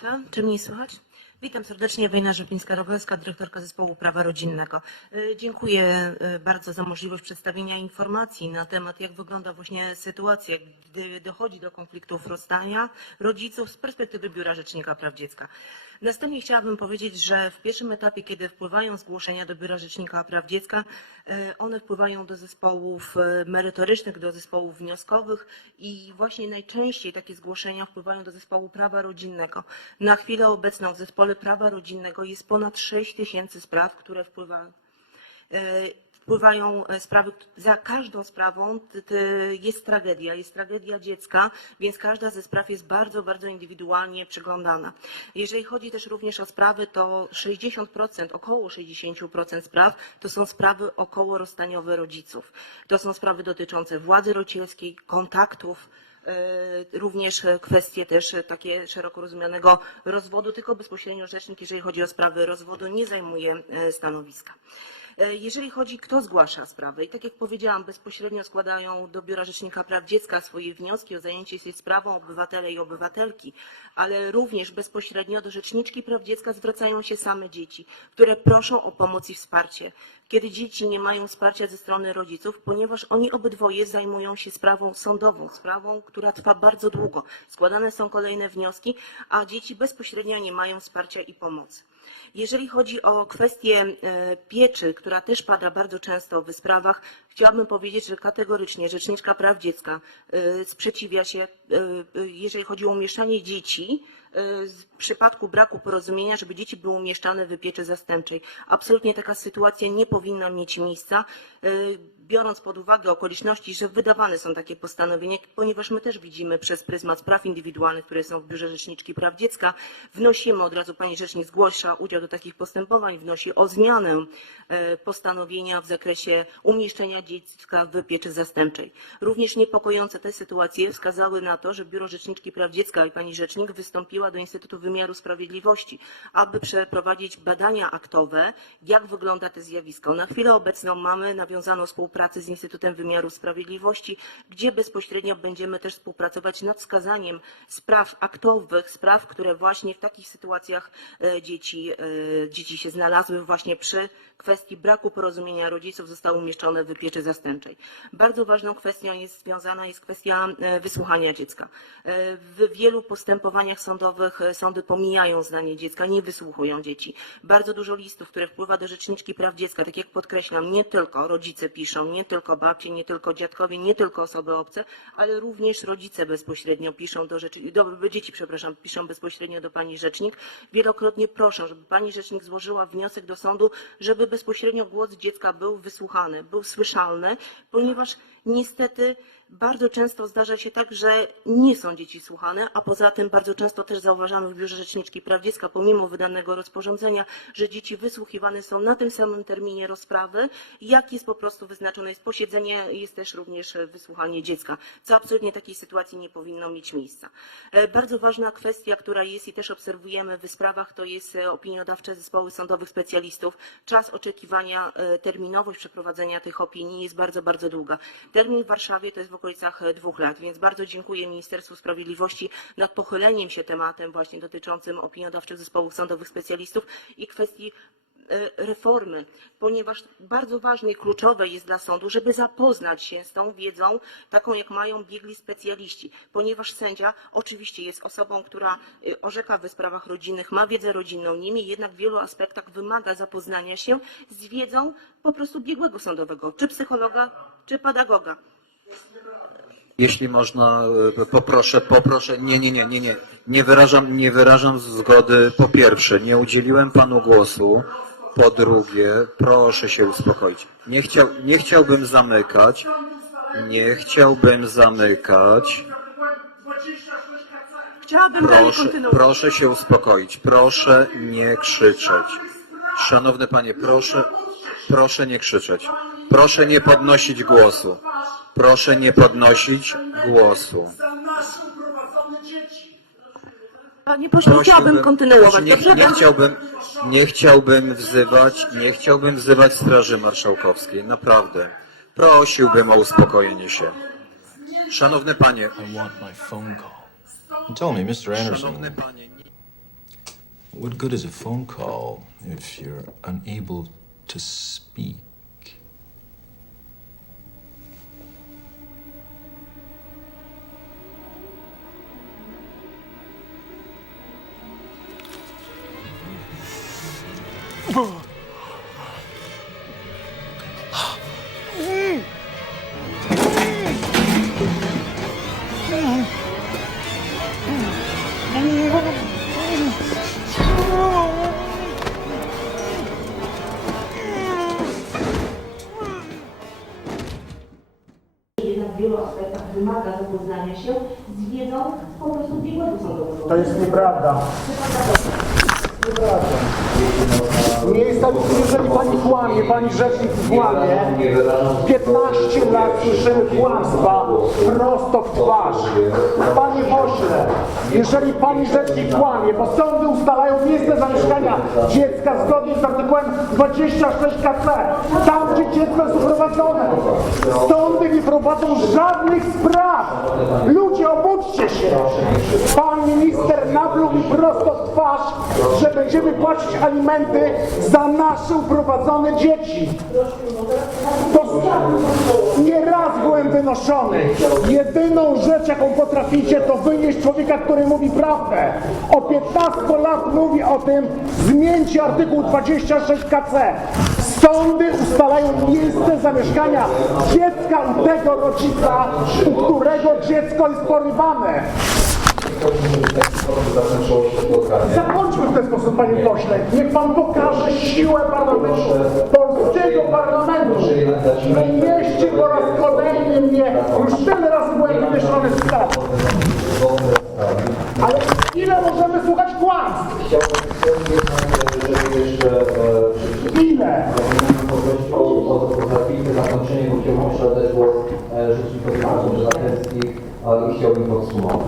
proszę. Czy mnie słychać? Witam serdecznie, Wejna Rzepińska-Rogalska, dyrektorka Zespołu Prawa Rodzinnego. E, Dziękuję e, bardzo za możliwość przedstawienia informacji na temat, jak wygląda właśnie sytuacja, gdy dochodzi do konfliktów rozstania rodziców z perspektywy Biura Rzecznika Praw Dziecka. Następnie chciałabym powiedzieć, że w pierwszym etapie, kiedy wpływają zgłoszenia do Biura Rzecznika Praw Dziecka, e, one wpływają do zespołów merytorycznych, do zespołów wnioskowych i właśnie najczęściej takie zgłoszenia wpływają do zespołu prawa rodzinnego. Na chwilę obecną w zespole prawa rodzinnego jest ponad 6 tysięcy spraw, które wpływają e, wpływają e, sprawy, za każdą sprawą jest tragedia, jest tragedia dziecka, więc każda ze spraw jest bardzo, bardzo indywidualnie przyglądana. Jeżeli chodzi też również o sprawy, to 60%, około 60% spraw to są sprawy około rozstaniowe rodziców. To są sprawy dotyczące władzy rodzicielskiej, kontaktów, Również e, kwestie też takie szeroko rozumianego rozwodu, tylko bezpośrednio rzecznik, jeżeli chodzi o sprawy rozwodu, nie zajmuje e, stanowiska. E, Jeżeli chodzi, kto zgłasza sprawę, i tak jak powiedziałam, bezpośrednio składają do Biura Rzecznika Praw Dziecka swoje wnioski o zajęcie się sprawą obywatele i obywatelki, ale również bezpośrednio do Rzeczniczki Praw Dziecka zwracają się same dzieci, które proszą o pomoc i wsparcie. Kiedy dzieci nie mają wsparcia ze strony rodziców, ponieważ oni obydwoje zajmują się sprawą sądową, sprawą, która trwa bardzo długo. Składane są kolejne wnioski, a dzieci bezpośrednio nie mają wsparcia i pomocy. Jeżeli chodzi o kwestię e, pieczy, która też pada bardzo często w sprawach, chciałabym powiedzieć, że kategorycznie Rzeczniczka Praw Dziecka e, sprzeciwia się, e, jeżeli chodzi o umieszczanie dzieci, w przypadku braku porozumienia, żeby dzieci były umieszczane w pieczy zastępczej. Absolutnie taka sytuacja nie powinna mieć miejsca, biorąc pod uwagę okoliczności, że wydawane są takie postanowienia, ponieważ my też widzimy przez pryzmat spraw indywidualnych, które są w Biurze Rzeczniczki Praw Dziecka, wnosimy od razu, pani rzecznik zgłasza udział do takich postępowań, wnosi o zmianę e, postanowienia w zakresie umieszczenia dziecka w pieczy zastępczej. Również niepokojące te sytuacje wskazały na to, że Biuro Rzeczniczki Praw Dziecka i pani rzecznik wystąpiła do Instytutu Wymiaru Sprawiedliwości, aby przeprowadzić badania aktowe, jak wygląda to zjawisko. Na chwilę obecną mamy nawiązaną współpracę z Instytutem Wymiaru Sprawiedliwości, gdzie bezpośrednio będziemy też współpracować nad wskazaniem spraw aktowych, spraw, które właśnie w takich sytuacjach e, dzieci, e, dzieci się znalazły właśnie przy kwestii braku porozumienia rodziców zostały umieszczone w pieczy zastępczej. Bardzo ważną kwestią jest związana jest kwestia e, wysłuchania dziecka. W wielu postępowaniach sądowych sądy pomijają zdanie dziecka, nie wysłuchują dzieci. Bardzo dużo listów, które wpływa do Rzeczniczki Praw Dziecka, tak jak podkreślam, nie tylko rodzice piszą, nie tylko babcie, nie tylko dziadkowie, nie tylko osoby obce, ale również rodzice bezpośrednio piszą do rzeczy, do, dzieci, przepraszam, piszą bezpośrednio do pani rzecznik. Wielokrotnie proszą, żeby pani rzecznik złożyła wniosek do sądu, żeby bezpośrednio głos dziecka był wysłuchany, był słyszalny, ponieważ niestety bardzo często zdarza się tak, że nie są dzieci słuchane, a poza tym bardzo często też zauważamy w Biurze Rzeczniczki Praw Dziecka, pomimo wydanego rozporządzenia, że dzieci wysłuchiwane są na tym samym terminie rozprawy, jak jest po prostu wyznaczone jest posiedzenie, jest też również wysłuchanie dziecka, co absolutnie takiej sytuacji nie powinno mieć miejsca. E, Bardzo ważna kwestia, która jest i też obserwujemy w sprawach, to jest e, opiniodawcze zespoły sądowych specjalistów. Czas oczekiwania, e, terminowość przeprowadzenia tych opinii jest bardzo, bardzo długa. Termin w Warszawie to jest w okolicach e, dwóch lat, więc bardzo dziękuję Ministerstwu Sprawiedliwości nad pochyleniem się tematem właśnie dotyczącym opiniodawczych zespołów sądowych specjalistów i kwestii e, reformy, ponieważ bardzo ważne i kluczowe jest dla sądu, żeby zapoznać się z tą wiedzą, taką jak mają biegli specjaliści, ponieważ sędzia oczywiście jest osobą, która e, orzeka w sprawach rodzinnych, ma wiedzę rodzinną, niemniej jednak w wielu aspektach wymaga zapoznania się z wiedzą po prostu biegłego sądowego, czy psychologa, czy pedagoga. Jeśli można, e, poproszę, poproszę, nie, nie, nie, nie, nie, nie wyrażam, nie wyrażam zgody, po pierwsze, nie udzieliłem panu głosu, po drugie, proszę się uspokoić. Nie, chciał, nie chciałbym zamykać, nie chciałbym zamykać, Chciałabym proszę, proszę się uspokoić, proszę nie krzyczeć. Szanowny panie, proszę, proszę nie krzyczeć, proszę nie podnosić głosu, proszę nie podnosić głosu. Panie pośle, chciałabym kontynuować. Nie, Dobrze, nie, Pan- chciałbym, nie chciałbym wzywać, nie chciałbym wzywać Straży Marszałkowskiej, naprawdę. Prosiłbym o uspokojenie się. Szanowny panie, I want my phone call. He told me, Mr. Anderson, szanowny panie, nie- What good is a phone call if you're unable to speak? Jednak w wielu aspektach wymaga zapoznania się z wiedzą po prostu biegłego sądowego. To jest nieprawda. Nie jest tak, jeżeli pani kłamie, pani rzecznik kłamie, 15 lat słyszymy kłamstwa prosto w twarz. Panie pośle, jeżeli pani rzecznik kłamie, bo sądy ustalają miejsce zamieszkania dziecka zgodnie z artykułem 26 KC, tam gdzie dziecko jest uprowadzone. Prowadzą żadnych spraw. Ludzie, obudźcie się. Pan minister napluł mi prosto w twarz, że będziemy płacić alimenty za nasze uprowadzone dzieci. To nie raz byłem wynoszony. Jedyną rzecz, jaką potraficie, to wynieść człowieka, który mówi prawdę. O 15 lat mówi o tym, zmieńcie artykuł 26 KC. Sądy ustalają miejsce zamieszkania dziecka u tego rodzica, u którego dziecko jest porywane. Zakończmy w ten sposób, panie pośle. Niech pan pokaże siłę parlamentu, polskiego parlamentu. Wymieście po raz kolejny mnie. Już tyle razy byłem wymieszany stanu. small